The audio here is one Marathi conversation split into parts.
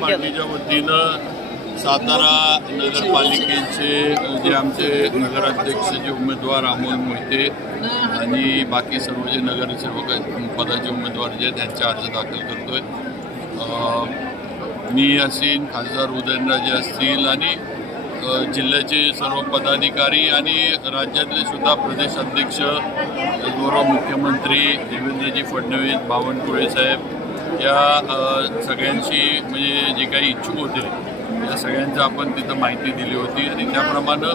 पार्टीच्या वतीनं सातारा नगरपालिकेचे जे आमचे नगराध्यक्ष जे उमेदवार अमोल मोहिते आणि बाकी सर्व जे नगरसेवक पदाचे उमेदवार जे आहेत त्यांचे अर्ज दाखल करतोय. मी असेन खासदार उदयनराजे असतील आणि जिल्ह्याचे सर्व पदाधिकारी आणि राज्यातले सुद्धा प्रदेशाध्यक्ष गौरव मुख्यमंत्री देवेंद्रजी फडणवीस बावनकुळे साहेब या सगळ्यांची सगळ्यांशी म्हणजे जे काही इच्छुक होते या सगळ्यांचं आपण तिथं माहिती दिली होती आणि त्याप्रमाणे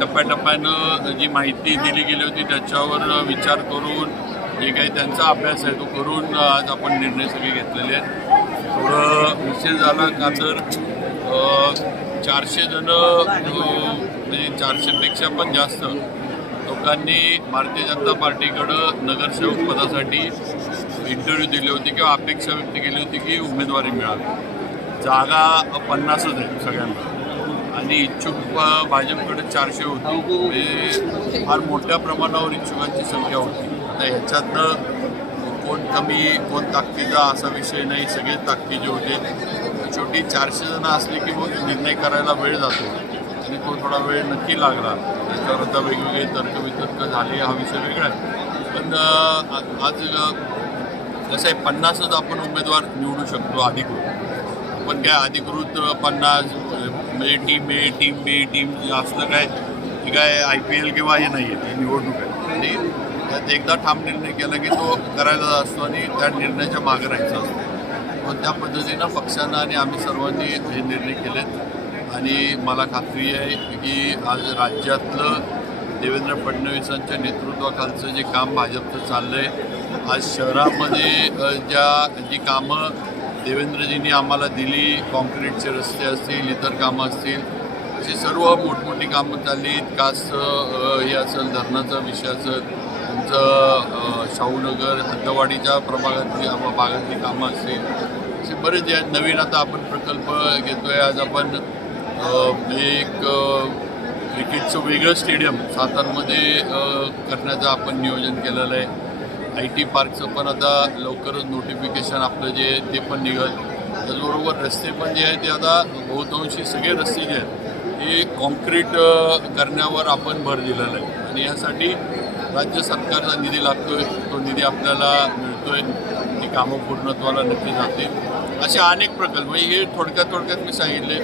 टप्प्याटप्प्यानं जी माहिती दिली गेली होती त्याच्यावर विचार करून जे काही त्यांचा अभ्यास आहे तो करून आज आपण निर्णय सगळे घेतलेले आहेत. थोडं विशेष झाला का तर चारशे जण म्हणजे चारशेपेक्षा पण जास्त लोकांनी भारतीय जनता पार्टीकडं नगरसेवक पदासाठी इंटरव्ह्यू दिले होते किंवा अपेक्षा व्यक्त केली होती की उमेदवारी मिळावी. जागा पन्नासच आहेत सगळ्यांना. आणि इच्छुक भाजपकडे चारशे होती. म्हणजे फार मोठ्या प्रमाणावर इच्छुकांची संख्या होती. आता ह्याच्यातनं कोण कमी कोण ताकदीचा असा विषय नाही. सगळे ताकदीचे होते. शेवटी चारशे जण असले की मग निर्णय करायला वेळ जातो. आणि तो थोडा वेळ नक्की लागला त्याच्यावर आता वेगवेगळे तर्कवितर्क झाले हा विषय वेगळा आहे. पण आज जसं आहे पन्नासच आपण उमेदवार निवडू शकतो अधिकृत. पण काय अधिकृत पन्नास म्हणजे team A team B team असलं काय हे काय आय पी एल किंवा हे नाही आहे निवडणूक आहे. आणि त्यात एकदा ठाम निर्णय केला की तो करायचा असतो आणि त्या निर्णयाच्या मागे राहायचा असतो. पण त्या पद्धतीनं पक्षानं आणि आम्ही सर्वांनी हे निर्णय केलेत. आणि मला खात्री आहे की आज राज्यातलं देवेंद्र फडणवीसांच्या नेतृत्वाखालचं जे काम भाजपचं चाललं आहे आज शहरामध्ये ज्या जी कामं देवेंद्रजींनी आम्हाला दिली कॉन्क्रीटचे रस्ते असतील इतर कामं असतील अशी सर्व मोठमोठी कामं चालली. कास हे असेल धरणाचा विषय असेल तुमचं शाहूनगर हद्दवाडीच्या प्रभागातली भागातली कामं असतील. असे बरेच जे आहेत नवीन आता आपण प्रकल्प घेतोय. आज आपण एक क्रिकेटचं वेगळं स्टेडियम सातारमध्ये करण्याचं आपण नियोजन केलेलं आहे. आय टी पार्कचं पण आता लवकरच नोटिफिकेशन आपलं जे ते पण निघत त्याचबरोबर रस्ते पण जे आहेत ते आता बहुतांशी सगळे रस्ते जे आहेत ते कॉन्क्रीट करण्यावर आपण भर दिलेला आहे आणि यासाठी राज्य सरकारचा निधी लागतोय. तो निधी आपल्याला मिळतोय. ती कामं पूर्णत्वाला नक्की जातील. असे अनेक प्रकल्प म्हणजे हे थोडक्यात थोडक्यात मी सांगितले.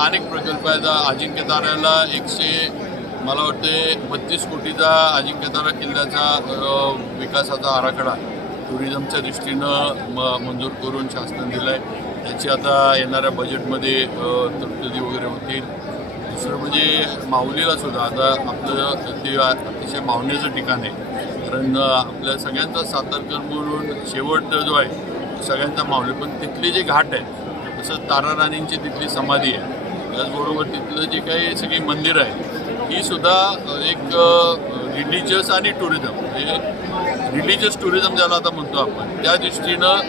अनेक प्रकल्प आहेत. अजिंक्य ताऱ्याला एकशे मला वाटते बत्तीस कोटीचा अजिंक्यतारा किल्ल्याचा विकासाचा आराखडा टुरिझमच्या दृष्टीनं म मंजूर करून शासन दिलं आहे त्याची आता येणाऱ्या बजेटमध्ये तरतुदी वगैरे होतील. दुसरं म्हणजे माऊलीला सुद्धा आता आपलं ते अतिशय मावण्याचं ठिकाण आहे. कारण आपल्या सगळ्यांचा सातारकर म्हणून शेवट जो आहे सगळ्यांचा माऊली. पण तिथली जी घाट आहे तसं तारा राणींची तिथली समाधी आहे. त्याचबरोबर तिथलं जे काही सगळी मंदिरं आहे ही सुद्धा एक रिलिजियस आणि टुरिझम म्हणजे रिलिजियस टुरिझम ज्याला आता म्हणतो आपण त्या दृष्टीनं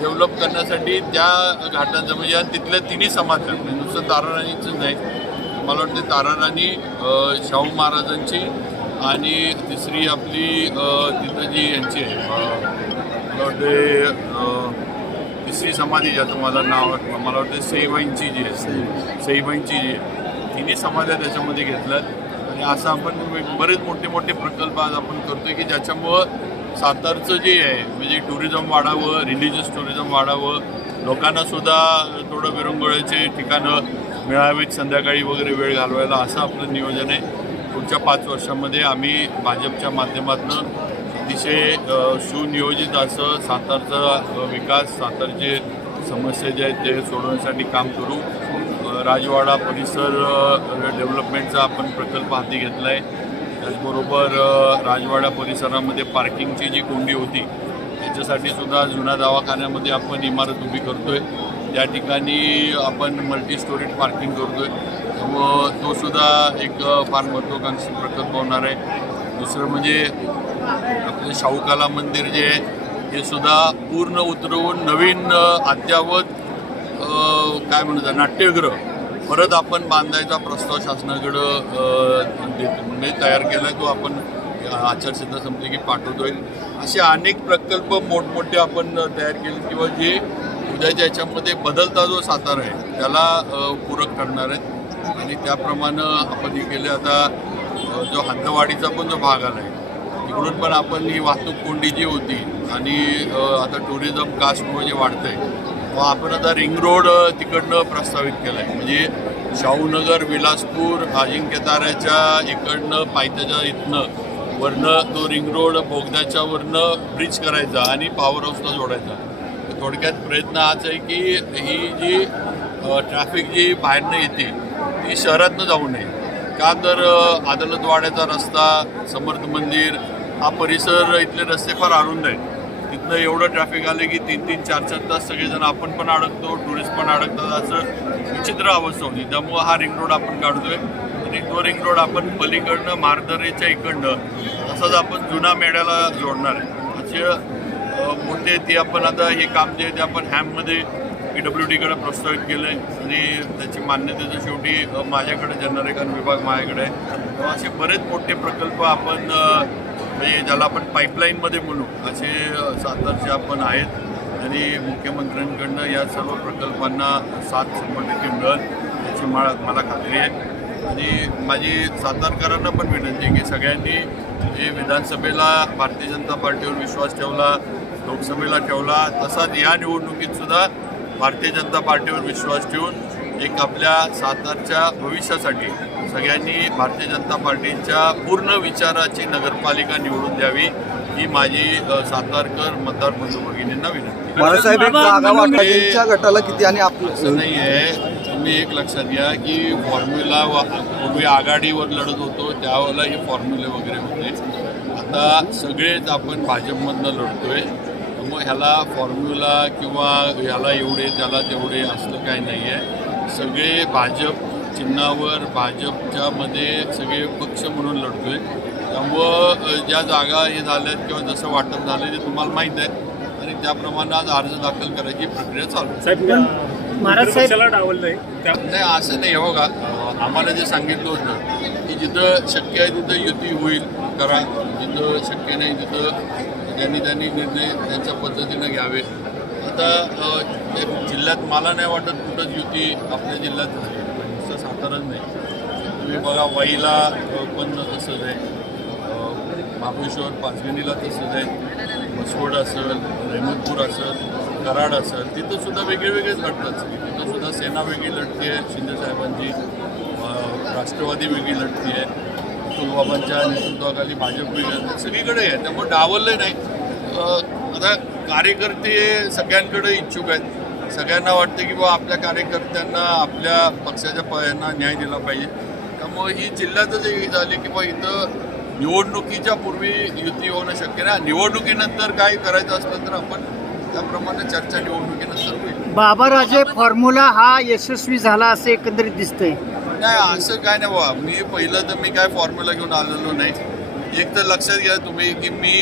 डेव्हलप करण्यासाठी त्या घाटांचं म्हणजे आणि तिथल्या तिन्ही समाध्या म्हणजे नुसतं ताराराणीचंच नाही. मला वाटते ताराराणी शाहू महाराजांची आणि तिसरी आपली तिथं जी यांची आहे. मला वाटते तिसरी समाधी ज्याचं मला नाव मला वाटतं सईबाईंची जी आहे सईबाईंची जी आहे तिन्ही समाध्या त्याच्यामध्ये घेतल्यात. असं आपण बरेच मोठे मोठे प्रकल्प आज आपण करतोय की ज्याच्यामुळं सातारचं जे आहे म्हणजे टुरिझम वाढावं रिलिजियस टुरिझम वाढावं लोकांना सुद्धा थोडं विरंगुळ्याचे ठिकाणं मिळावीत संध्याकाळी वगैरे वेळ घालवायला असं आपलं नियोजन आहे. पुढच्या पाच वर्षामध्ये आम्ही भाजपच्या माध्यमातून अतिशय सुनियोजित असं सातारचा विकास सातारचे समस्या जे आहेत ते सोडवण्यासाठी काम करू. राजवाडा परिसर डेव्हलपमेंटचा आपण प्रकल्प हाती घेतला आहे त्याचबरोबर राजवाडा परिसरामध्ये पार्किंगची जी कोंडी होती त्याच्यासाठी सुद्धा जुन्या दवाखान्यामध्ये आपण इमारत उभी करतो आहे त्या ठिकाणी आपण मल्टी स्टोरीज पार्किंग करतोय. त्यामुळं तो सुद्धा एक फार महत्त्वाकांक्षी प्रकल्प होणार आहे. दुसरं म्हणजे आपलं शाहूकाला मंदिर जे आहे हे सुद्धा पूर्ण उतरवून नवीन अद्यावत अद्ययावत काय म्हणतात नाट्यगृह परत आपण बांधायचा प्रस्ताव शासनाकडं देतो म्हणजे तयार केला आहे तो आपण आचारसंहिता संपली की पाठवतोय. असे अनेक प्रकल्प मोठमोठे आपण तयार केले किंवा जे उद्याच्या याच्यामध्ये बदलता जो सातारा आहे त्याला पूरक ठरणार आहे आणि त्याप्रमाणे आपण हे केले आता जो हद्दवाढीचा पण जो भाग आला आहे तिकडून पण आपण ही वाहतूक कोंडी जी होती आणि आता टुरिझम कास्टमुळे जे वाढतं आहे मग आपण आता रिंग रोड तिकडनं प्रस्तावित केला आहे म्हणजे शाहूनगर विलासपूर अजिंक्यताऱ्याच्या इकडनं पायथ्याच्या इथनं वरनं तो रिंग रोड बोगद्याच्या वरनं ब्रिज करायचा आणि पॉवर हाऊसला जोडायचा. थोडक्यात प्रयत्न हाच आहे की ही जी ट्रॅफिक जी बाहेरनं येते ती शहरातनं जाऊ नये. का तर अदालतवाड्याचा आदलतवाड्याचा रस्ता समर्थ मंदिर हा परिसर इथले रस्ते फार अरुंद आहेत तिथनं एवढं ट्रॅफिक आलं की तीन तीन चार चार तास सगळेजण आपण पण अडकतो टुरिस्ट पण अडकतात. असं विचित्र अवस्था होती. त्यामुळं हा रिंग रोड आपण काढतोय. आणि तो रिंग रोड आपण पलीकडनं मारदरेच्या इकडनं तसाच आपण जुना मेळ्याला जोडणार आहे. असे अ, मोठे ते आपण आता हे काम जे आहे ते आपण हॅममध्ये पी डब्ल्यू डीकडे प्रस्तावित केलं आहे आणि त्याची मान्यतेचं शेवटी माझ्याकडे जनरेखन विभाग माझ्याकडे आहे. असे बरेच मोठे प्रकल्प आपण म्हणजे ज्याला आपण पाईपलाईनमध्ये म्हणू असे अ, सातारचे आपण आहेत. आणि मुख्यमंत्र्यांकडनं या सर्व प्रकल्पांना साथ शंभर टक्के मिळेल याची मला मला खात्री आहे. आणि माझी सातारकरांना पण विनंती की सगळ्यांनी जे विधानसभेला भारतीय जनता पार्टीवर विश्वास ठेवला लोकसभेला ठेवला तसाच या निवडणुकीतसुद्धा भारतीय जनता पार्टीवर विश्वास ठेवून एक आपल्या सातारच्या भविष्यासाठी सगळ्यांनी भारतीय जनता पार्टीच्या पूर्ण विचाराची नगरपालिका निवडून द्यावी ही माझी सातारकर मतदार बंधू भगिनींना विनंती. बाळासाहेब गटाला किती आणि असं आपलं नाही आहे. तुम्ही एक लक्षात घ्या की फॉर्म्युला वा- पूर्वी आघाडीवर लढत होतो त्यावेळेला हे फॉर्म्युले वगैरे होते. आता सगळेच आपण भाजपमधनं लढतोय. त्यामुळे ह्याला फॉर्म्युला किंवा ह्याला एवढे त्याला तेवढे असलं काही नाही आहे सगळे भाजप चिन्हावर भाजपच्या मध्ये सगळे पक्ष म्हणून लढतोय. त्यामुळं अ, ज्या जागा हे झाल्यात किंवा जसं वाटप झालं ते तुम्हाला माहीत आहे. आणि त्याप्रमाणे आज अर्ज दाखल करायची प्रक्रिया चालू आहे. महाराज साहेब- नाही असं नाही हो का? आम्हाला जे सांगितलं होतं की जिथं शक्य आहे तिथं युती होईल करा. जिथं शक्य नाही तिथं त्यांनी त्यांनी निर्णय त्यांच्या पद्धतीनं घ्यावे. आता जिल्ह्यात मला नाही वाटत कुठंच युती आपल्या जिल्ह्यात झाली. तर साताराच नाही. तुम्ही बघा वाईला पण तसंच आहे. महाबळेश्वर पाचगणीला तसंच आहे. मसवड असेल रेहमतपूर असेल कराड असेल तिथं सुद्धा वेगळे वेगळेच लढतात तिथं सुद्धा सेना वेगळी लढते आहे शिंदे साहेबांची राष्ट्रवादी वेगळी लढते आहे. तुलबाबांच्या नेतृत्वाखाली भाजप वेगळी सगळीकडे आहे. त्यामुळे डावललं नाही. आता कार्यकर्ते सगळ्यांकडे इच्छुक आहेत. सगळ्यांना वाटतं की बा आपल्या कार्यकर्त्यांना आपल्या पक्षाच्या प यांना न्याय दिला पाहिजे. त्यामुळे ही जिल्ह्यातच एक झाली की बा इथं निवडणुकीच्या पूर्वी युती होणं शक्य नाही. निवडणुकीनंतर काय करायचं असलं तर आपण त्याप्रमाणे चर्चा निवडणुकीनंतर होईल. बाबाराजे फॉर्म्युला हा यशस्वी झाला असे एकंदरीत दिसतंय. नाही असं काय नाही बाबा मी पहिलं तर मी काय फॉर्म्युला घेऊन आलेलो नाही. एक तर लक्षात घ्या तुम्ही की मी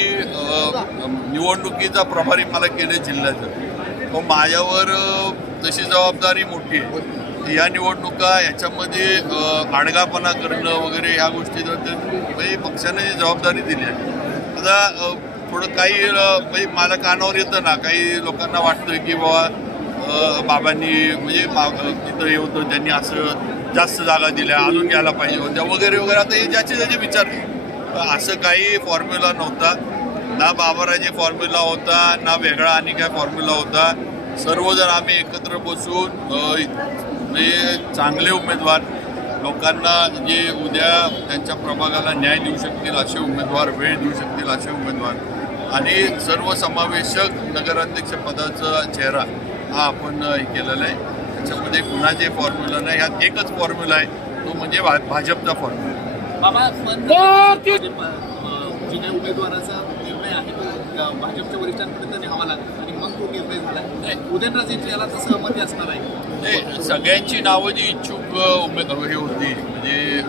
निवडणुकीचा प्रभारी मला केले जिल्ह्याचं. माझ्यावर तशी जबाबदारी मोठी आहे. या निवडणुका याच्यामध्ये आडगापणा करणं वगैरे ह्या गोष्टी जर म्हणजे पक्षाने जबाबदारी दिली आहे. आता थोडं काही म्हणजे मला कानावर येतं ना काही लोकांना वाटतं की बाबा बाबांनी म्हणजे तिथं हे होतं त्यांनी असं जास्त जागा दिल्या अजून घ्यायला पाहिजे होत्या वगैरे वगैरे. आता हे ज्याचे ज्याचे विचार असं काही फॉर्म्युला नव्हता. ना बाबाराजे फॉर्म्युला होता ना वेगळा आणि काय फॉर्म्युला होता. सर्वजण आम्ही एकत्र बसून म्हणजे चांगले उमेदवार लोकांना जे उद्या त्यांच्या प्रभागाला न्याय देऊ शकतील असे उमेदवार वेळ देऊ शकतील असे उमेदवार आणि सर्वसमावेशक नगराध्यक्ष पदाचा चेहरा हा आपण हे केलेला आहे. त्याच्यामध्ये कुणाचे फॉर्म्युला नाही ह्यात एकच फॉर्म्युला आहे. तो म्हणजे भा- भाजपचा फॉर्म्युला बाबा उमेदवाराचा भाजपच्या वरिष्ठांपर्यंत न्यावा लागेल. आणि मग तो निर्णय झाला उदयनराजेंची याला तर सहमती असणार आहे. सगळ्यांची नावं जी इच्छुक उमेदवार हे होती. म्हणजे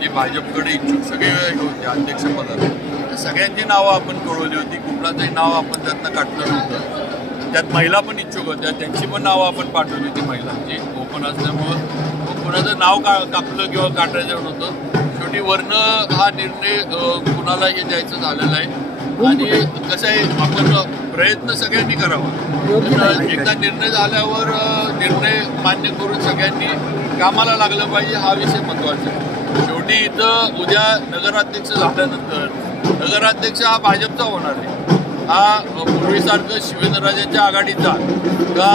जे भाजपकडे इच्छुक सगळे हे होते अध्यक्षपदात सगळ्यांची नावं आपण कळवली होती. कुणाचंही नाव आपण त्यातनं काढलं नव्हतं. त्यात महिला पण इच्छुक होत्या. त्यांची पण नावं आपण पाठवली होती महिलांची. ओपन असल्यामुळं मग कुणाचं नाव का कापलं किंवा काटायचं नव्हतं. शेवटी वर्ण हा निर्णय अ, कुणाला हे द्यायचं झालेला आहे. आणि कसं आहे आपण प्रयत्न सगळ्यांनी करावा. एकदा निर्णय झाल्यावर निर्णय मान्य करून सगळ्यांनी कामाला लागलं पाहिजे हा विषय महत्त्वाचा आहे. शेवटी इथं उद्या नगराध्यक्ष झाल्यानंतर नगराध्यक्ष हा भाजपचा होणार आहे. हा पूर्वीसारखं शिवेंद्रराजांच्या आघाडीचा का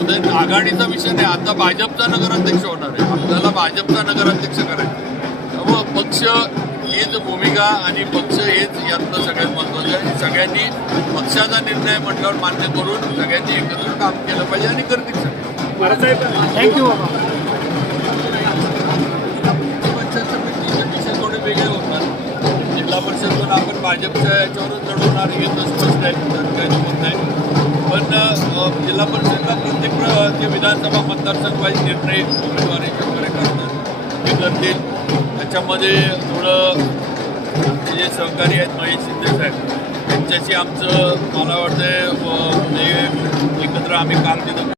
उदय आघाडीचा विषय नाही आता भाजपचा नगराध्यक्ष होणार आहे. आपल्याला भाजपचा नगराध्यक्ष करायचा आहे. त्यामुळं पक्ष हीच भूमिका आणि पक्ष हेच यातलं सगळ्यात महत्त्वाचं आहे. सगळ्यांनी पक्षाचा निर्णय म्हटल्यावर मान्य करून सगळ्यांनी एकत्र काम केलं पाहिजे आणि करतील सगळे थँक्यू विषय थोडे वेगळे होतात. जिल्हा परिषद पण आपण भाजपच्या याच्यावरच लढवणार हे स्पष्ट आहे काही दुमत नाही. पण जिल्हा परिषदला प्रत्येक प्र- जे विधानसभा मतदारसंघ वाईज निर्णय उमेदवारीचे वगैरे करतात ते करतील त्याच्यामध्ये थोडं आमचे जे सहकारी आहेत महेश शिंदे साहेब त्यांच्याशी आमचं मला वाटतं म्हणजे एकत्र आम्ही काम केलं